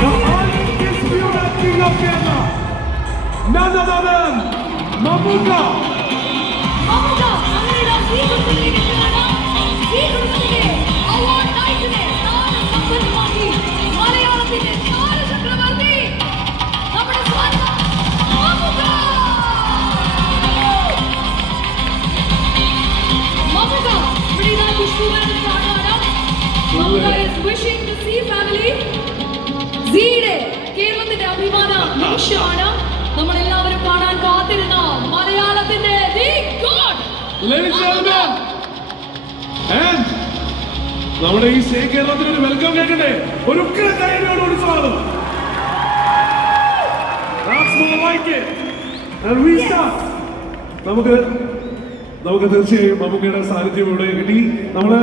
The undisputed king of Kerala, none other than Mammootka. Mammootka, അങ്ങനെയുള്ള സ്വീകൃതത്തിലേക്കാണ് സ്വീകൃതത്തിലെ award night-നെ സമ്പന്നമാക്കി മലയാളത്തിന്റെ താരചക്രവർത്തി നമ്മുടെ സ്വന്തം Mammootka. Mammootka, ഇവിടെ പുഷ്പവേദന കാണാനാണ്. Mammootka is wishing to see family. Zee കേരളത്തിന്റെ അഭിമാന നിമിഷമാണ്. നമ്മളെല്ലാവരും കാണാൻ കാത്തിരുന്ന മലയാളത്തിന്റെ the god. Ladies and gentlemen, and നമ്മുടെ ഈ സേ കേരളത്തിന് ഒരു വെൽക്കം കേൾക്കണ്ടേ? ഒരു കൈയോടുകൂടി സ്വാഗതം. That's more like it. And we start. നമുക്ക് തീർച്ചയായും മമ്മൂക്കയുടെ സാന്നിധ്യം ഇവിടെ കിട്ടി. നമ്മള്